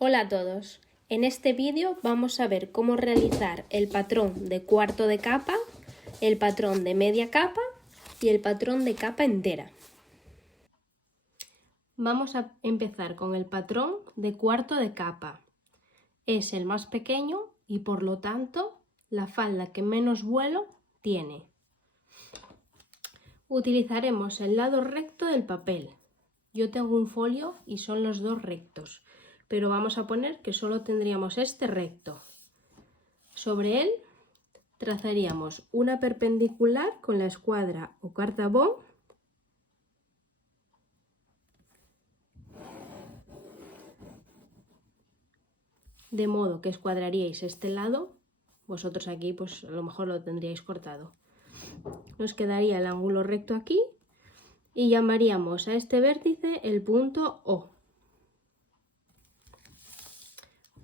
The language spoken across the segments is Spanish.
Hola a todos, en este vídeo vamos a ver cómo realizar el patrón de cuarto de capa, el patrón de media capa y el patrón de capa entera. Vamos a empezar con el patrón de cuarto de capa. Es el más pequeño y por lo tanto la falda que menos vuelo tiene. Utilizaremos el lado recto del papel. Yo tengo un folio y son los dos rectos, pero vamos a poner que solo tendríamos este recto. Sobre él trazaríamos una perpendicular con la escuadra o cartabón de modo que escuadraríais este lado. Vosotros aquí pues a lo mejor lo tendríais cortado. Nos quedaría el ángulo recto aquí y llamaríamos a este vértice el punto O.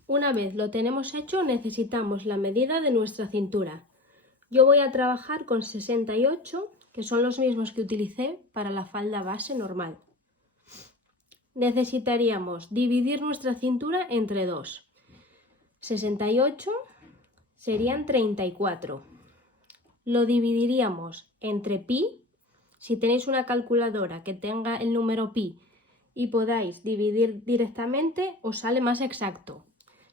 Una vez lo tenemos hecho, necesitamos la medida de nuestra cintura. Yo voy a trabajar con 68, que son los mismos que utilicé para la falda base normal. Necesitaríamos dividir nuestra cintura entre 2. 68 serían 34. Lo dividiríamos entre pi. Si tenéis una calculadora que tenga el número pi y podáis dividir directamente, os sale más exacto.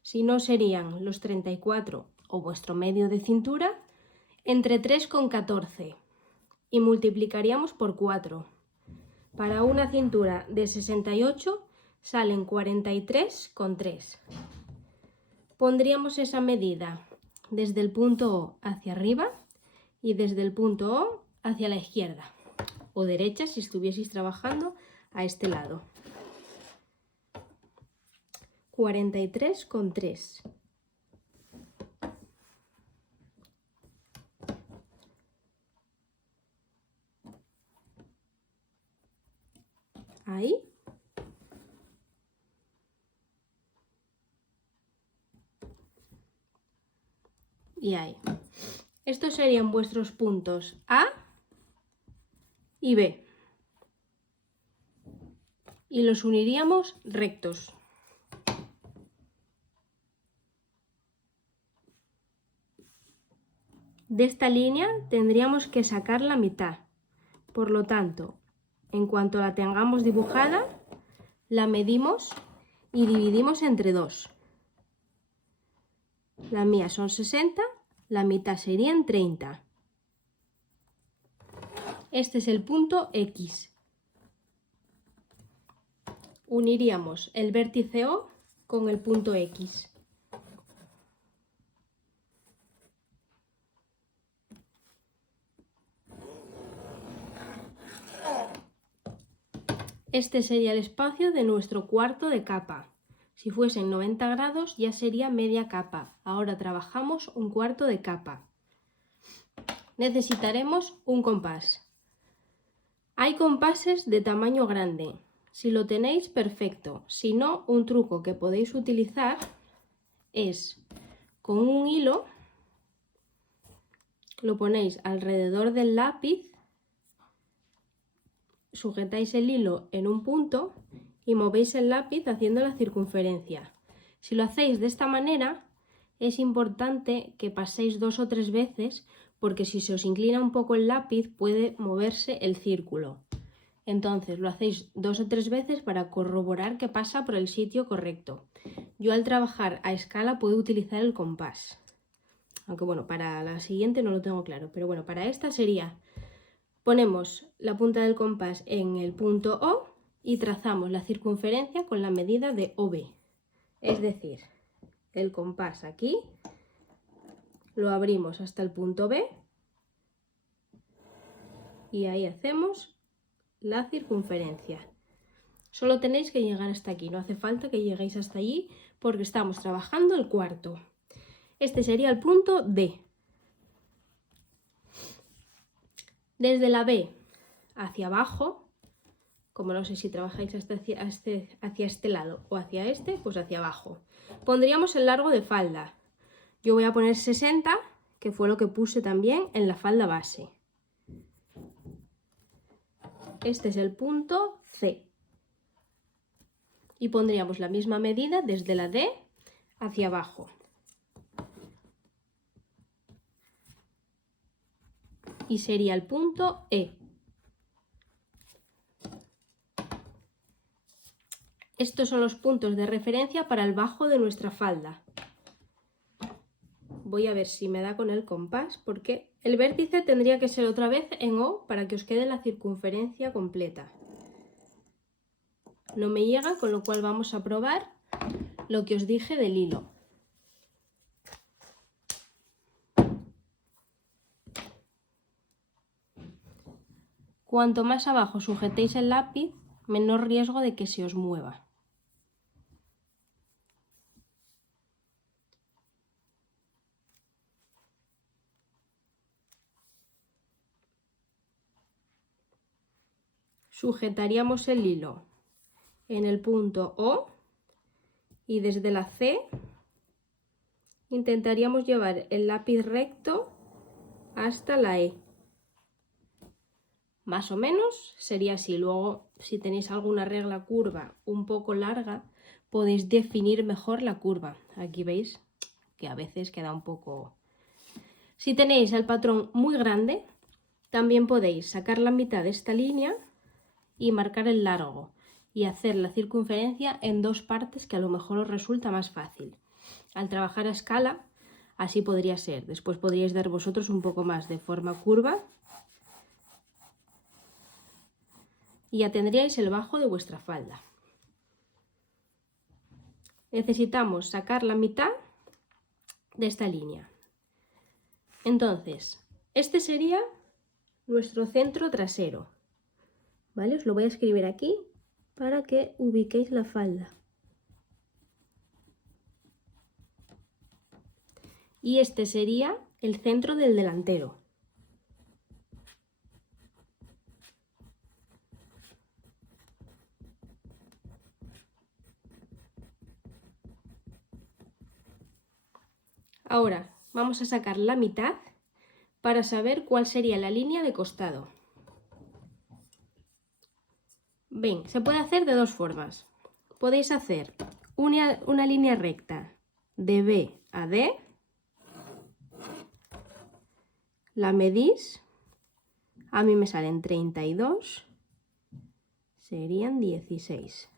Si no, serían los 34 o vuestro medio de cintura entre 3,14 y multiplicaríamos por 4. Para una cintura de 68 salen 43,3. Pondríamos esa medida desde el punto O hacia arriba y desde el punto O hacia la izquierda o derecha si estuvieseis trabajando a este lado. 43,3. Ahí. Y ahí. Estos serían vuestros puntos A y B. Y los uniríamos rectos. De esta línea tendríamos que sacar la mitad. Por lo tanto, en cuanto la tengamos dibujada, la medimos y dividimos entre 2. La mía son 60, la mitad serían 30. Este es el punto X. Uniríamos el vértice O con el punto X. Este sería el espacio de nuestro cuarto de capa. Si fuesen 90 grados ya sería media capa. Ahora trabajamos un cuarto de capa. Necesitaremos un compás. Hay compases de tamaño grande. Si lo tenéis, perfecto. Si no, un truco que podéis utilizar es con un hilo, lo ponéis alrededor del lápiz, sujetáis el hilo en un punto y movéis el lápiz haciendo la circunferencia. Si lo hacéis de esta manera, es importante que paséis 2 o 3 veces porque si se os inclina un poco el lápiz puede moverse el círculo. Entonces lo hacéis 2 o 3 veces para corroborar que pasa por el sitio correcto. Yo al trabajar a escala puedo utilizar el compás. Aunque bueno, para la siguiente no lo tengo claro, pero bueno, para esta sería: ponemos la punta del compás en el punto O y trazamos la circunferencia con la medida de OB. Es decir, el compás aquí lo abrimos hasta el punto B y ahí hacemos la circunferencia. Solo tenéis que llegar hasta aquí, no hace falta que lleguéis hasta allí porque estamos trabajando el cuarto. Este sería el punto D. Desde la B hacia abajo, como no sé si trabajáis hacia este lado o hacia este, pues hacia abajo. Pondríamos el largo de falda. Yo voy a poner 60, que fue lo que puse también en la falda base. Este es el punto C. y pondríamos la misma medida desde la D hacia abajo. Y sería el punto E. Estos son los puntos de referencia para el bajo de nuestra falda. Voy a ver si me da con el compás, porque el vértice tendría que ser otra vez en O para que os quede la circunferencia completa. No me llega, con lo cual vamos a probar lo que os dije del hilo. Cuanto más abajo sujetéis el lápiz, menor riesgo de que se os mueva. Sujetaríamos el hilo en el punto O y desde la C intentaríamos llevar el lápiz recto hasta la E. Más o menos sería así. Luego, si tenéis alguna regla curva un poco larga, podéis definir mejor la curva. Aquí veis que a veces queda un poco... Si tenéis el patrón muy grande, también podéis sacar la mitad de esta línea y marcar el largo y hacer la circunferencia en dos partes, que a lo mejor os resulta más fácil. Al trabajar a escala, así podría ser. Después podríais dar vosotros un poco más de forma curva y ya tendríais el bajo de vuestra falda. Necesitamos sacar la mitad de esta línea. Entonces, este sería nuestro centro trasero. ¿Vale? Os lo voy a escribir aquí para que ubiquéis la falda. Y este sería el centro del delantero. Ahora vamos a sacar la mitad para saber cuál sería la línea de costado. Bien, se puede hacer de dos formas. Podéis hacer una línea recta de B a D, la medís, a mí me salen 32, serían 16.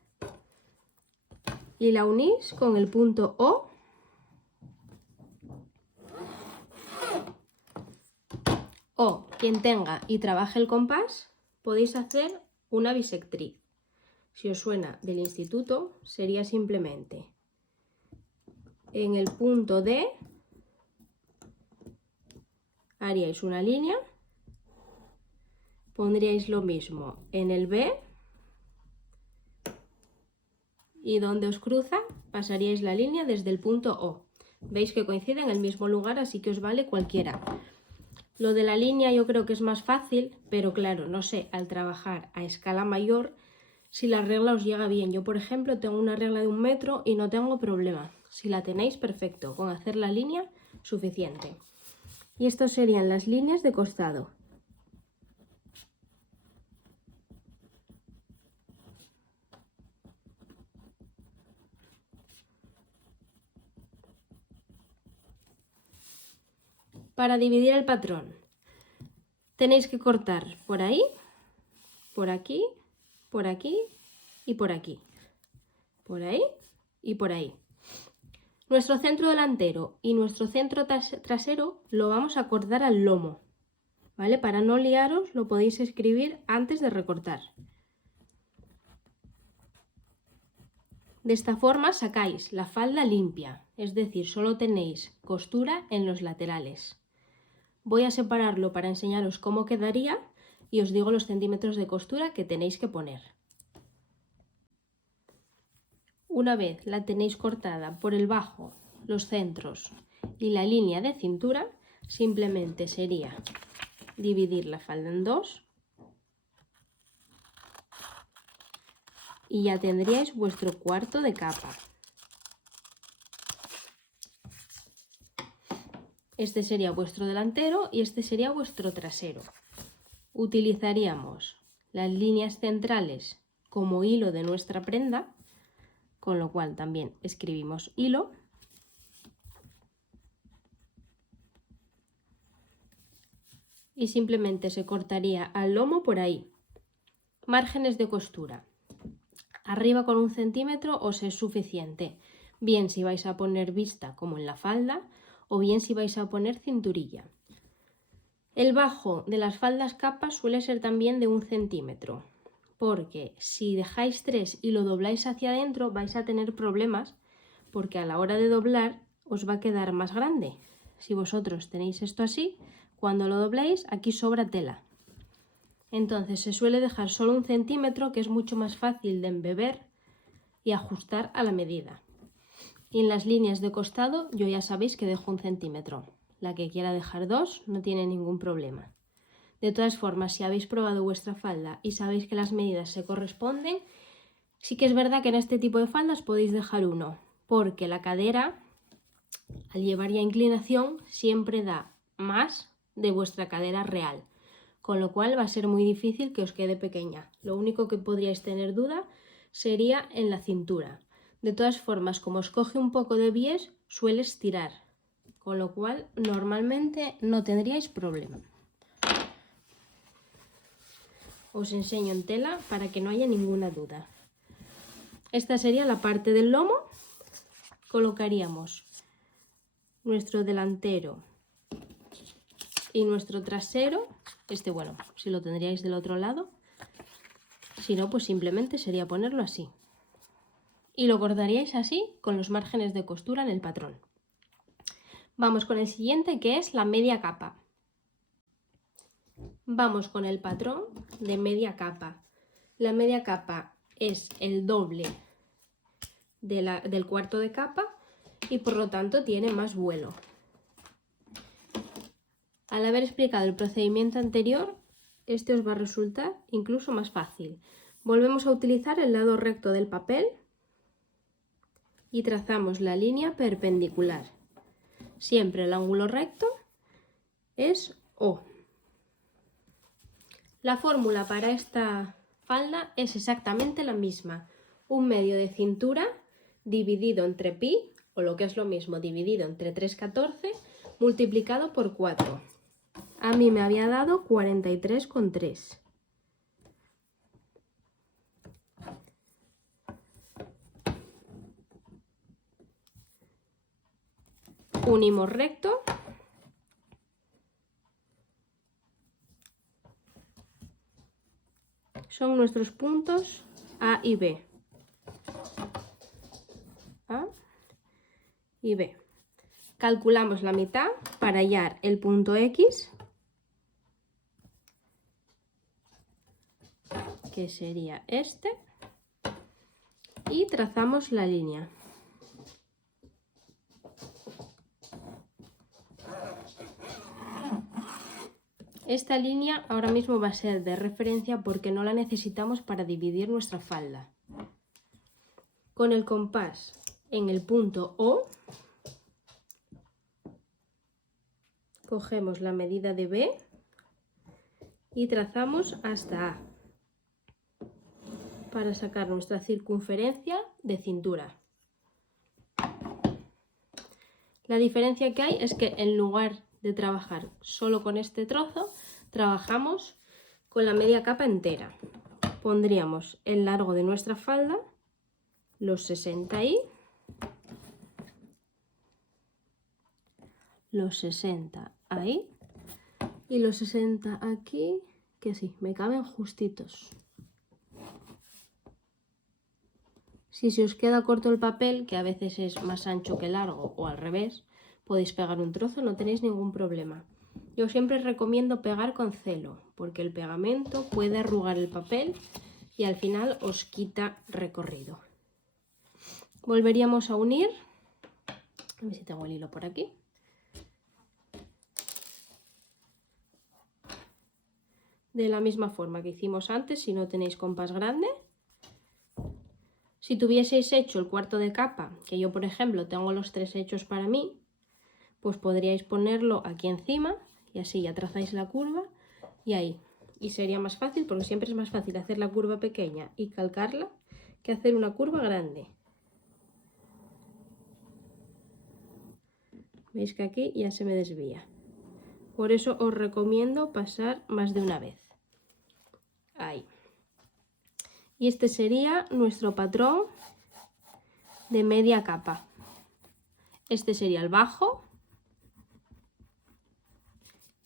Y la unís con el punto O o quien tenga y trabaje el compás, podéis hacer una bisectriz. Si os suena del instituto, sería simplemente en el punto D haríais una línea, pondríais lo mismo en el B y donde os cruza pasaríais la línea desde el punto O. Veis que coincide en el mismo lugar, así que os vale cualquiera. Lo de la línea yo creo que es más fácil, pero claro, no sé, al trabajar a escala mayor, si la regla os llega bien. Yo, por ejemplo, tengo una regla de 1 metro y no tengo problema. Si la tenéis, perfecto. Con hacer la línea, suficiente. Y estas serían las líneas de costado. Para dividir el patrón, tenéis que cortar por ahí, por aquí, por aquí y por aquí. Por ahí y por ahí. Nuestro centro delantero y nuestro centro trasero lo vamos a cortar al lomo, ¿vale? Para no liaros, lo podéis escribir antes de recortar. De esta forma sacáis la falda limpia, es decir, solo tenéis costura en los laterales. Voy a separarlo para enseñaros cómo quedaría y os digo los centímetros de costura que tenéis que poner. Una vez la tenéis cortada por el bajo, los centros y la línea de cintura, simplemente sería dividir la falda en dos y ya tendríais vuestro cuarto de capa. Este sería vuestro delantero y este sería vuestro trasero. Utilizaríamos las líneas centrales como hilo de nuestra prenda, con lo cual también escribimos hilo. Y simplemente se cortaría al lomo por ahí. Márgenes de costura. Arriba con 1 centímetro os es suficiente, bien si vais a poner vista como en la falda o bien si vais a poner cinturilla. El bajo de las faldas capas suele ser también de 1 centímetro, porque si dejáis 3 y lo dobláis hacia adentro vais a tener problemas porque a la hora de doblar os va a quedar más grande. Si vosotros tenéis esto así, cuando lo dobléis aquí sobra tela. Entonces se suele dejar solo 1 centímetro, que es mucho más fácil de embeber y ajustar a la medida. Y en las líneas de costado yo ya sabéis que dejo 1 centímetro. La que quiera dejar 2 no tiene ningún problema. De todas formas, si habéis probado vuestra falda y sabéis que las medidas se corresponden, sí que es verdad que en este tipo de faldas podéis dejar 1, porque la cadera, al llevar ya inclinación, siempre da más de vuestra cadera real, con lo cual va a ser muy difícil que os quede pequeña. Lo único que podríais tener duda sería en la cintura. De todas formas, como os coge un poco de bies, suele estirar, con lo cual normalmente no tendríais problema. Os enseño en tela para que no haya ninguna duda. Esta sería la parte del lomo. Colocaríamos nuestro delantero y nuestro trasero. Bueno, si lo tendríais del otro lado. Si no, pues simplemente sería ponerlo así. Y lo cortaríais así con los márgenes de costura en el patrón. Vamos con el siguiente, que es la media capa. Vamos con el patrón de media capa. La media capa es el doble del cuarto de capa y por lo tanto tiene más vuelo. Al haber explicado el procedimiento anterior, este os va a resultar incluso más fácil. Volvemos a utilizar el lado recto del papel y trazamos la línea perpendicular. Siempre el ángulo recto es O. La fórmula para esta falda es exactamente la misma. 1/2 de cintura dividido entre pi, o lo que es lo mismo, dividido entre 3,14 multiplicado por 4. A mí me había dado 43,3. Unimos recto. Son nuestros puntos A y B. A y B. Calculamos la mitad para hallar el punto X, que sería este, y trazamos la línea. Esta línea ahora mismo va a ser de referencia porque no la necesitamos para dividir nuestra falda. Con el compás en el punto O, cogemos la medida de B y trazamos hasta A para sacar nuestra circunferencia de cintura. La diferencia que hay es que en lugar de trabajar solo con este trozo, trabajamos con la media capa entera. Pondríamos el largo de nuestra falda, los 60 y los 60 ahí y los 60 aquí, que sí, me caben justitos. Si se os queda corto el papel, que a veces es más ancho que largo o al revés, podéis pegar un trozo, no tenéis ningún problema. Yo siempre recomiendo pegar con celo, porque el pegamento puede arrugar el papel y al final os quita recorrido. Volveríamos a unir. A ver si tengo el hilo por aquí. De la misma forma que hicimos antes, si no tenéis compás grande. Si tuvieseis hecho el cuarto de capa, que yo por ejemplo tengo los 3 hechos para mí, pues podríais ponerlo aquí encima y así ya trazáis la curva y ahí. Y sería más fácil porque siempre es más fácil hacer la curva pequeña y calcarla que hacer una curva grande. Veis que aquí ya se me desvía. Por eso os recomiendo pasar más de una vez. Ahí. Y este sería nuestro patrón de media capa. Este sería el bajo.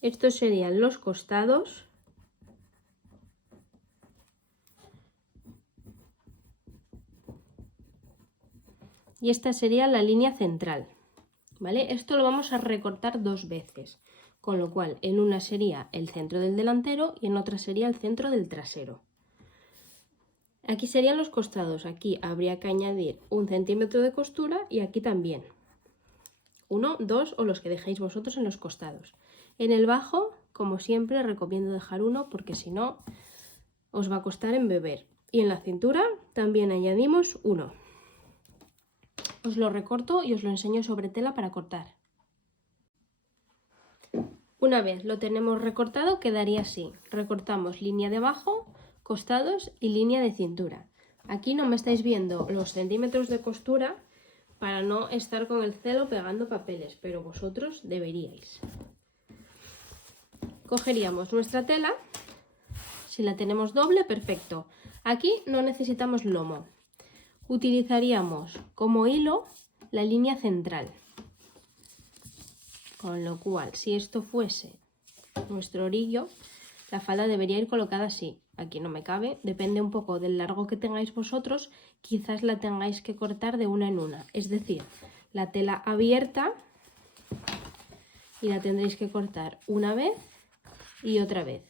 Estos serían los costados. Y esta sería la línea central. ¿Vale? Esto lo vamos a recortar 2 veces. Con lo cual en una sería el centro del delantero y en otra sería el centro del trasero. Aquí serían los costados. Aquí habría que añadir 1 centímetro de costura y aquí también. 1, 2 o los que dejéis vosotros en los costados. En el bajo, como siempre, recomiendo dejar 1 porque si no os va a costar embeber. Y en la cintura también añadimos 1. Os lo recorto y os lo enseño sobre tela para cortar. Una vez lo tenemos recortado quedaría así. Recortamos línea de abajo, costados y línea de cintura. Aquí no me estáis viendo los centímetros de costura para no estar con el celo pegando papeles, pero vosotros deberíais. Cogeríamos nuestra tela, si la tenemos doble, perfecto. Aquí no necesitamos lomo. Utilizaríamos como hilo la línea central. Con lo cual, si esto fuese nuestro orillo, la falda debería ir colocada así. Aquí no me cabe, depende un poco del largo que tengáis vosotros, quizás la tengáis que cortar de una en una. Es decir, la tela abierta y la tendréis que cortar una vez y otra vez.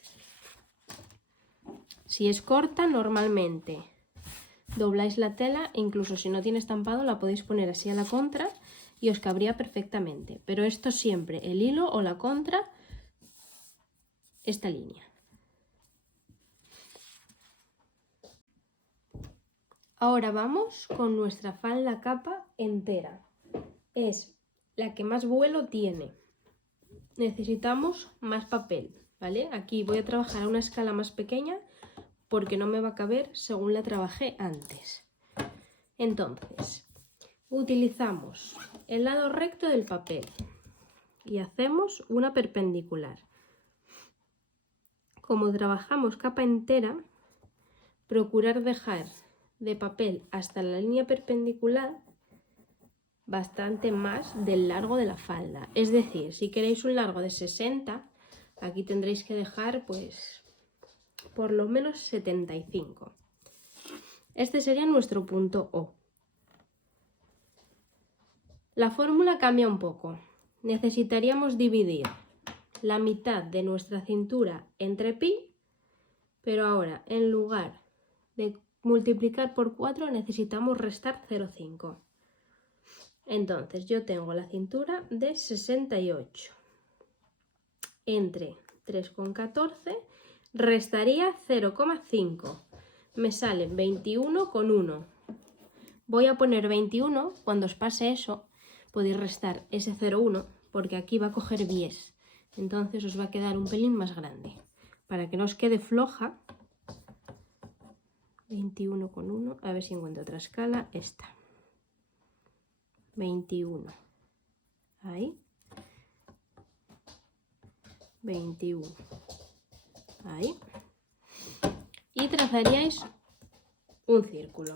Si es corta, normalmente dobláis la tela e incluso si no tiene estampado la podéis poner así a la contra y os cabría perfectamente. Pero esto siempre, el hilo o la contra, esta línea. Ahora vamos con nuestra falda capa entera. Es la que más vuelo tiene. Necesitamos más papel, ¿vale? Aquí voy a trabajar a una escala más pequeña porque no me va a caber según la trabajé antes. Entonces, utilizamos el lado recto del papel y hacemos una perpendicular. Como trabajamos capa entera, procurar dejar de papel hasta la línea perpendicular bastante más del largo de la falda. Es decir, si queréis un largo de 60, aquí tendréis que dejar pues por lo menos 75. Este sería nuestro punto O. La fórmula cambia un poco. Necesitaríamos dividir la mitad de nuestra cintura entre pi, pero ahora en lugar de multiplicar por 4 necesitamos restar 0,5. Entonces yo tengo la cintura de 68. Entre 3,14 restaría 0,5. Me sale 21,1. Voy a poner 21, cuando os pase eso podéis restar ese 0,1 porque aquí va a coger bies. Entonces os va a quedar un pelín más grande. Para que no os quede floja, 21,1, a ver si encuentro otra escala, esta. 21. Ahí. 21. Ahí. Y trazaríais un círculo.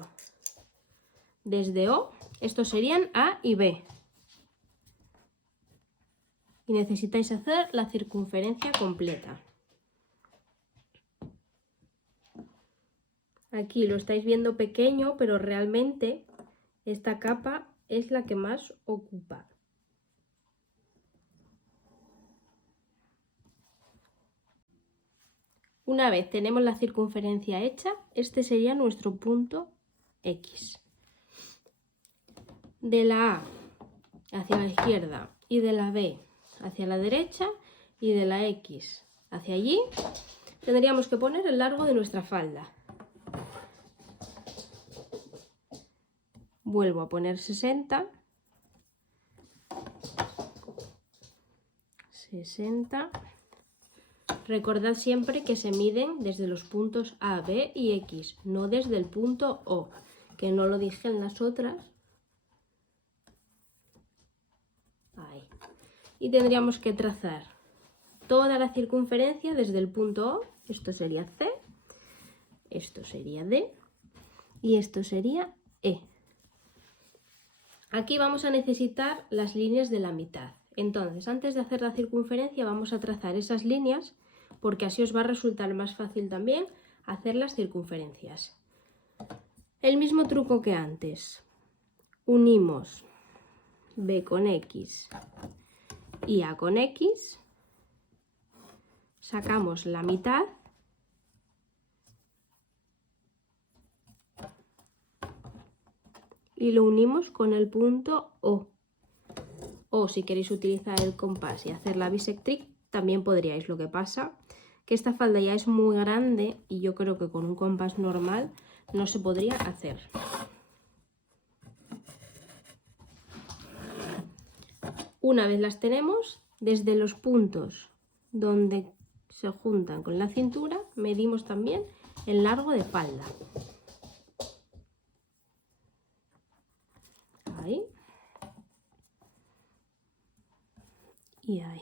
Desde O, estos serían A y B. Y necesitáis hacer la circunferencia completa. Aquí lo estáis viendo pequeño, pero realmente esta capa es la que más ocupa. Una vez tenemos la circunferencia hecha, este sería nuestro punto X. De la A hacia la izquierda y de la B hacia la derecha y de la X hacia allí, tendríamos que poner el largo de nuestra falda. Vuelvo a poner 60. 60. Recordad siempre que se miden desde los puntos A, B y X, no desde el punto O, que no lo dije en las otras. Ahí. y tendríamos que trazar toda la circunferencia desde el punto O, esto sería C, esto sería D y esto sería E. Aquí vamos a necesitar las líneas de la mitad. Entonces, antes de hacer la circunferencia vamos a trazar esas líneas porque así os va a resultar más fácil también hacer las circunferencias. El mismo truco que antes. Unimos B con X y A con X, sacamos la mitad y lo unimos con el punto O. O si queréis utilizar el compás y hacer la bisectriz, también podríais. Lo que pasa que esta falda ya es muy grande y yo creo que con un compás normal no se podría hacer. Una vez las tenemos, desde los puntos donde se juntan con la cintura, medimos también el largo de falda. Ahí. Y ahí.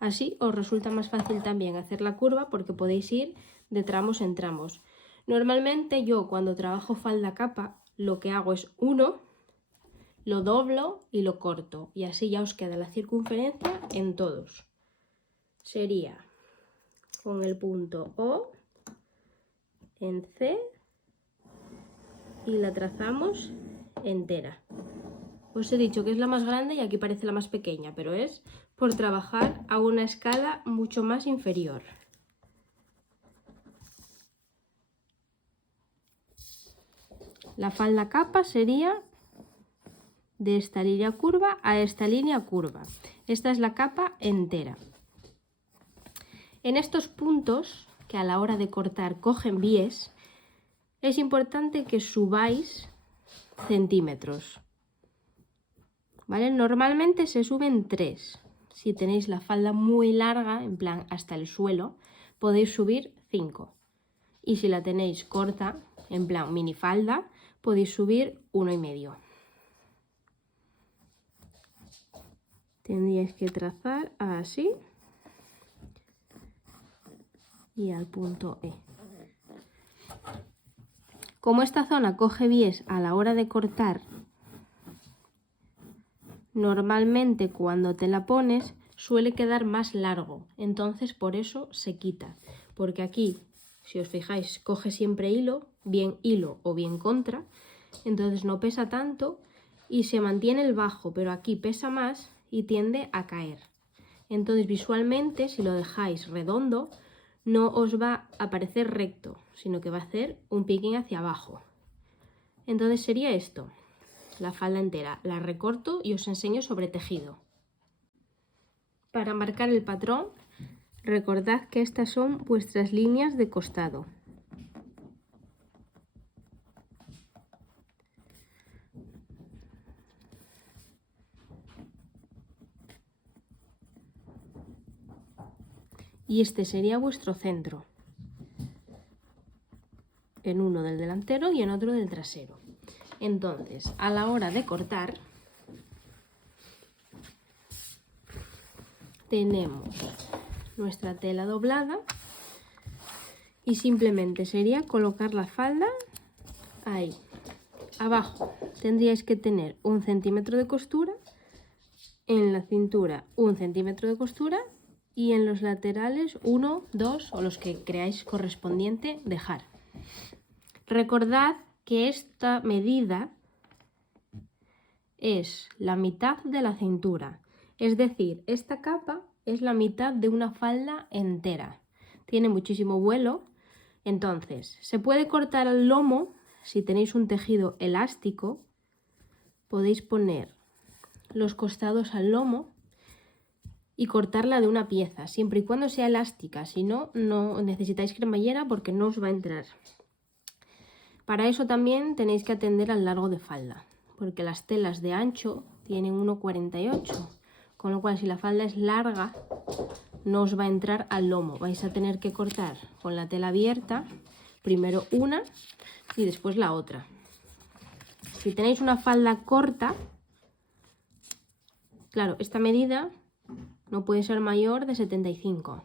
Así os resulta más fácil también hacer la curva porque podéis ir de tramos en tramos. Normalmente yo cuando trabajo falda capa lo que hago es uno, lo doblo y lo corto y así ya os queda la circunferencia en todos. Sería con el punto O en C y la trazamos entera. Os he dicho que es la más grande y aquí parece la más pequeña, pero es por trabajar a una escala mucho más inferior. La falda capa sería de esta línea curva a esta línea curva. Esta es la capa entera. En estos puntos, que a la hora de cortar cogen bies, es importante que subáis centímetros. ¿Vale? Normalmente se suben 3. Si tenéis la falda muy larga, en plan hasta el suelo, podéis subir 5. Y si la tenéis corta, en plan minifalda, podéis subir 1,5. Tendríais que trazar así y al punto E. Como esta zona coge bies a la hora de cortar, normalmente cuando te la pones suele quedar más largo, entonces por eso se quita, porque aquí, si os fijáis, coge siempre hilo o bien contra, entonces no pesa tanto y se mantiene el bajo, pero aquí pesa más y tiende a caer. Entonces visualmente, si lo dejáis redondo, no os va a parecer recto, sino que va a hacer un piquín hacia abajo. Entonces sería esto. La falda entera la recorto y os enseño sobre tejido. Para marcar el patrón, recordad que estas son vuestras líneas de costado. Y este sería vuestro centro, en uno del delantero y en otro del trasero. Entonces, a la hora de cortar, tenemos nuestra tela doblada y simplemente sería colocar la falda ahí. Abajo tendríais que tener 1 centímetro de costura, en la cintura 1 centímetro de costura y en los laterales 1, 2 o los que creáis correspondiente dejar. Recordad que esta medida es la mitad de la cintura, es decir, esta capa es la mitad de una falda entera. Tiene muchísimo vuelo, entonces se puede cortar el lomo. Si tenéis un tejido elástico, podéis poner los costados al lomo y cortarla de una pieza, siempre y cuando sea elástica, si no, no necesitáis cremallera porque no os va a entrar. Para eso también tenéis que atender al largo de falda, porque las telas de ancho tienen 1,48, con lo cual si la falda es larga no os va a entrar al lomo, vais a tener que cortar con la tela abierta, primero una y después la otra. Si tenéis una falda corta, claro, esta medida no puede ser mayor de 75.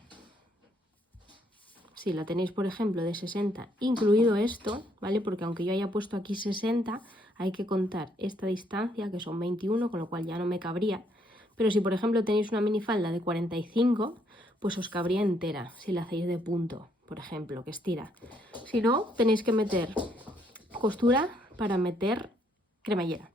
Si la tenéis, por ejemplo, de 60, incluido esto, ¿vale? Porque aunque yo haya puesto aquí 60, hay que contar esta distancia, que son 21, con lo cual ya no me cabría. Pero si, por ejemplo, tenéis una minifalda de 45, pues os cabría entera, si la hacéis de punto, por ejemplo, que estira. Si no, tenéis que meter costura para meter cremallera.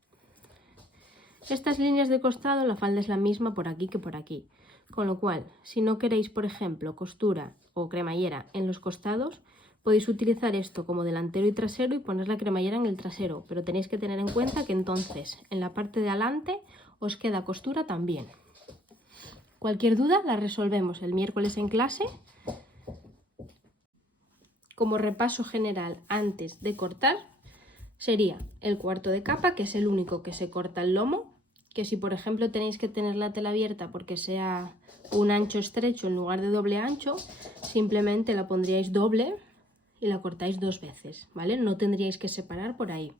Estas líneas de costado, la falda es la misma por aquí que por aquí. Con lo cual, si no queréis, por ejemplo, costura o cremallera en los costados, podéis utilizar esto como delantero y trasero y poner la cremallera en el trasero, pero tenéis que tener en cuenta que entonces en la parte de adelante os queda costura también. Cualquier duda la resolvemos el miércoles en clase. Como repaso general antes de cortar, sería el cuarto de capa, que es el único que se corta el lomo, que si por ejemplo tenéis que tener la tela abierta porque sea un ancho estrecho en lugar de doble ancho, simplemente la pondríais doble y la cortáis 2 veces, ¿vale? No tendríais que separar por ahí.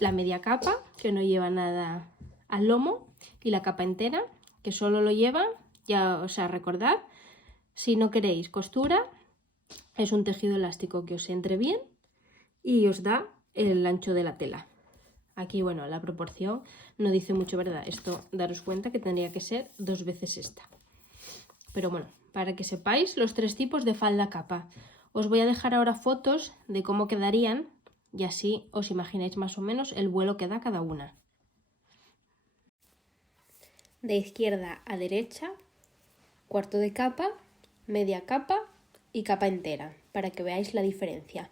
La media capa, que no lleva nada al lomo, y la capa entera, que solo lo lleva, ya, o sea, recordad, si no queréis costura, es un tejido elástico que os entre bien y os da el ancho de la tela. Aquí, bueno, la proporción no dice mucho, ¿verdad? Esto, daros cuenta que tendría que ser 2 veces esta. Pero bueno, para que sepáis los 3 tipos de falda capa. Os voy a dejar ahora fotos de cómo quedarían y así os imagináis más o menos el vuelo que da cada una. De izquierda a derecha, cuarto de capa, media capa y capa entera, para que veáis la diferencia.